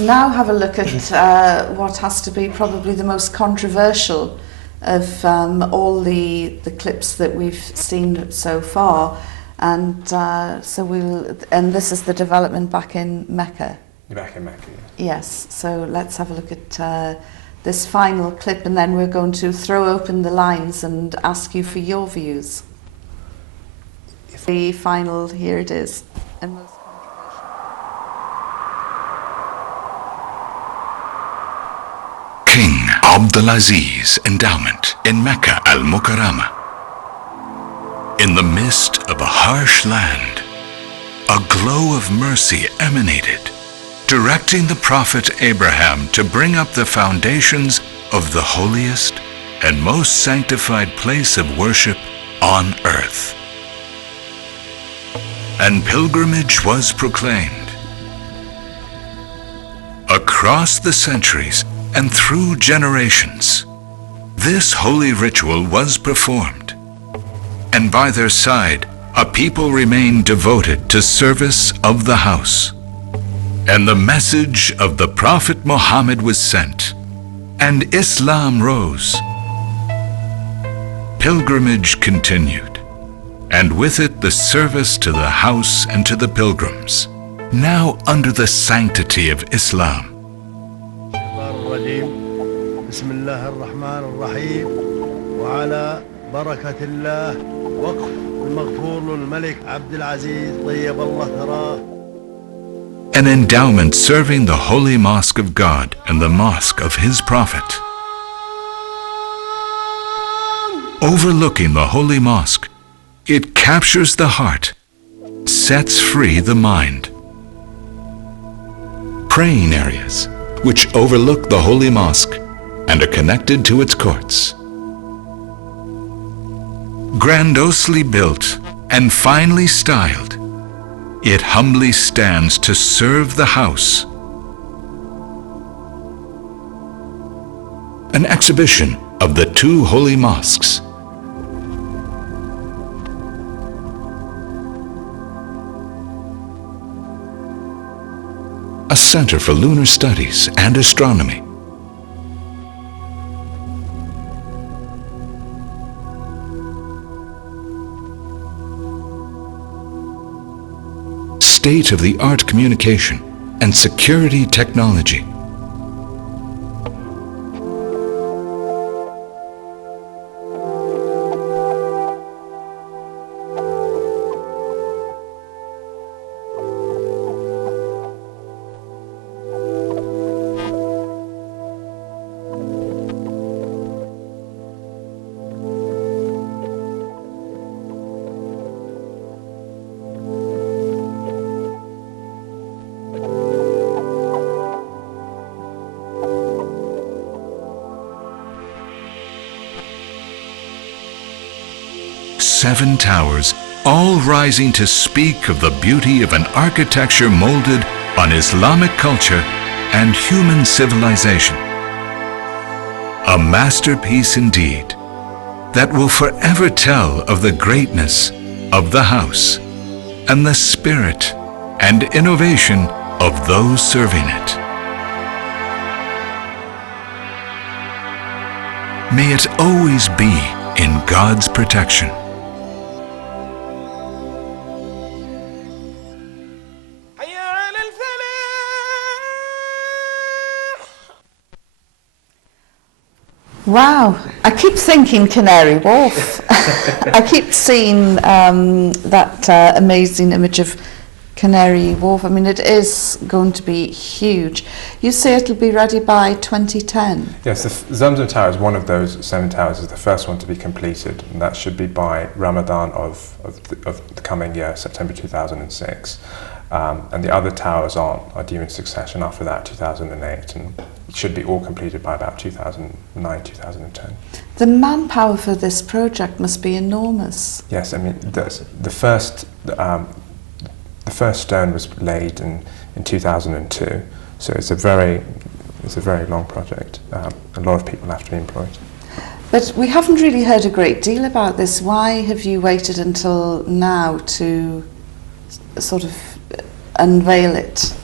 now have a look at what has to be probably the most controversial of all the clips that we've seen so far, and and this is the development back in Mecca. Back in Mecca. Yes. So let's have a look at this final clip, and then we're going to throw open the lines and ask you for your views. The final, here it is, and most King Abdul Aziz Endowment in Mecca al-Mukarramah. In the midst of a harsh land, a glow of mercy emanated, directing the Prophet Abraham to bring up the foundations of the holiest and most sanctified place of worship on earth. And pilgrimage was proclaimed. Across the centuries and through generations, this holy ritual was performed, and by their side, a people remained devoted to service of the house. And the message of the Prophet Muhammad was sent, and Islam rose. Pilgrimage continued, and with it the service to the house and to the pilgrims, now under the sanctity of Islam. بسم الله الرحمن الرحيم وعلى بركة الله وقف المغفور للملك عبد العزيز طيب الله ثراه. An endowment serving the holy mosque of God and the mosque of his Prophet. Overlooking the holy mosque, it captures the heart, sets free the mind. Praying areas, which overlook the holy mosque and are connected to its courts. Grandiosely built and finely styled, it humbly stands to serve the house. An exhibition of the two holy mosques. A center for lunar studies and astronomy. State-of-the-art communication and security technology. Seven towers, all rising to speak of the beauty of an architecture molded on Islamic culture and human civilization. A masterpiece indeed, that will forever tell of the greatness of the house and the spirit and innovation of those serving it. May it always be in God's protection. Wow, I keep thinking Canary Wharf. I keep seeing that amazing image of Canary Wharf. I mean, it is going to be huge. You say it'll be ready by 2010? Yes, the Zamzam Tower is one of those 7 towers, is the first one to be completed, and that should be by Ramadan of the coming year, September 2006. And the other towers are due in succession after that, 2008, and should be all completed by about 2009, 2010. The manpower for this project must be enormous. Yes, I mean, the first stone was laid in 2002, so it's a very long project. A lot of people have to be employed. But we haven't really heard a great deal about this. Why have you waited until now to sort of unveil it?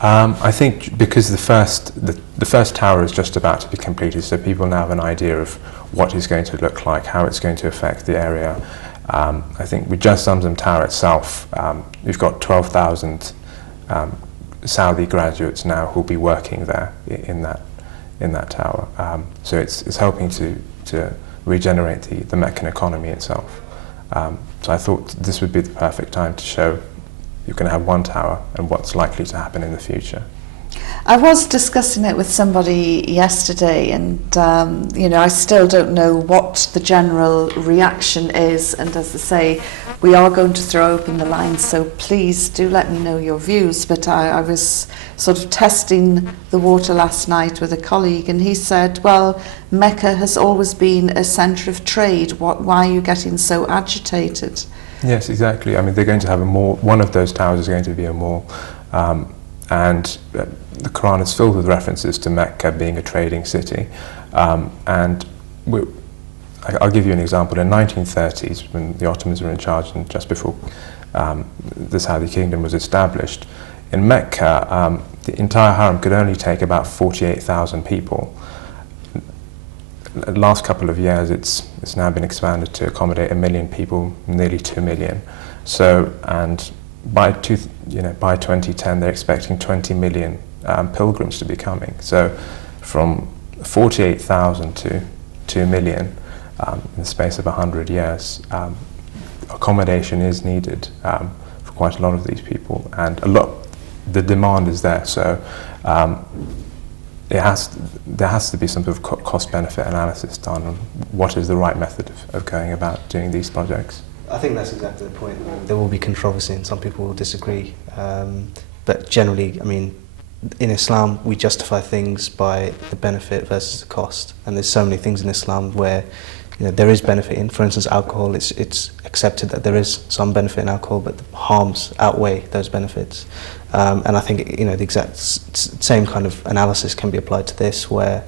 I think because the first tower is just about to be completed, so people now have an idea of what it's going to look like, how it's going to affect the area. I think with just Zamzam Tower itself, we've got 12,000 Saudi graduates now who'll be working there in that tower. So it's helping to regenerate the Meccan economy itself. So I thought this would be the perfect time to show you're going to have one tower and what's likely to happen in the future. I was discussing it with somebody yesterday, and I still don't know what the general reaction is, and as I say, we are going to throw open the lines, so please do let me know your views. But I was sort of testing the water last night with a colleague, and he said, well, Mecca has always been a centre of trade. Why are you getting so agitated? Yes, exactly. I mean, they're going to have a mall. One of those towers is going to be a mall, and the Quran is filled with references to Mecca being a trading city. And I'll give you an example. In the 1930s, when the Ottomans were in charge and just before the Saudi Kingdom was established, in Mecca, the entire Haram could only take about 48,000 people. The last couple of years, it's now been expanded to accommodate 1 million people, nearly 2 million. So, and by 2010, they're expecting 20 million pilgrims to be coming. So, from 48,000 to 2 million in the space of 100 years, accommodation is needed for quite a lot of these people, and the demand is there. So. There has to be some sort of cost-benefit analysis done on what is the right method of going about doing these projects. I think that's exactly the point. There will be controversy and some people will disagree. But generally, I mean, in Islam, we justify things by the benefit versus the cost. And there's so many things in Islam where there is benefit in. For instance, alcohol, it's accepted that there is some benefit in alcohol, but the harms outweigh those benefits. And I think the exact same kind of analysis can be applied to this, where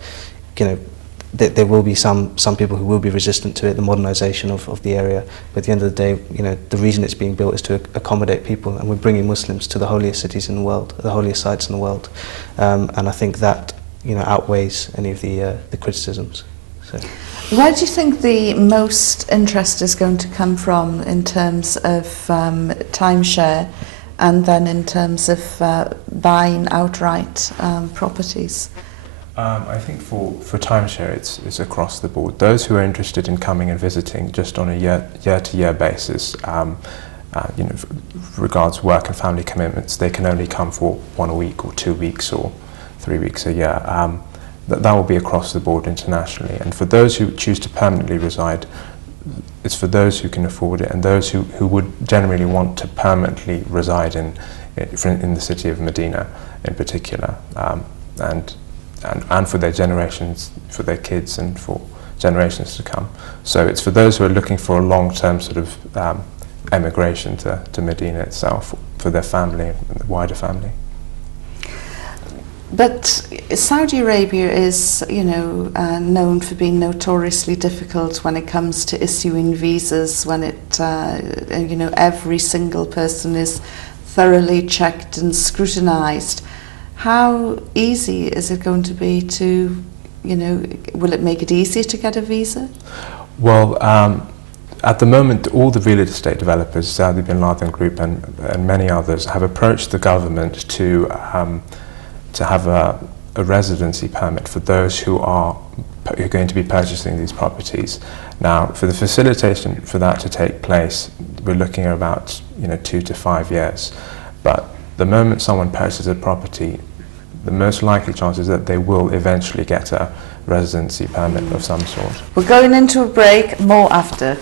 there will be some people who will be resistant to it, the modernisation of the area. But at the end of the day, the reason it's being built is to accommodate people, and we're bringing Muslims to the holiest cities in the world, the holiest sites in the world. And I think that outweighs any of the criticisms. So. Where do you think the most interest is going to come from in terms of timeshare, and then in terms of buying outright properties? I think for timeshare, it's across the board. Those who are interested in coming and visiting just on a year-to-year basis, regards work and family commitments, they can only come for 1 week or 2 weeks or 3 weeks a year. That will be across the board internationally. And for those who choose to permanently reside, it's for those who can afford it, and those who would generally want to permanently reside in the city of Medina in particular, and for their generations, for their kids, and for generations to come. So it's for those who are looking for a long-term sort of emigration to Medina itself, for their family and the wider family. But Saudi Arabia is, known for being notoriously difficult when it comes to issuing visas, when every single person is thoroughly checked and scrutinised. How easy is it going to be to, will it make it easier to get a visa? Well, at the moment, all the real estate developers, Saudi Bin Laden Group and many others, have approached the government to have a residency permit for those who are going to be purchasing these properties. Now, for the facilitation for that to take place, we're looking at about 2 to 5 years. But the moment someone purchases a property, the most likely chance is that they will eventually get a residency permit of some sort. We're going into a break, more after.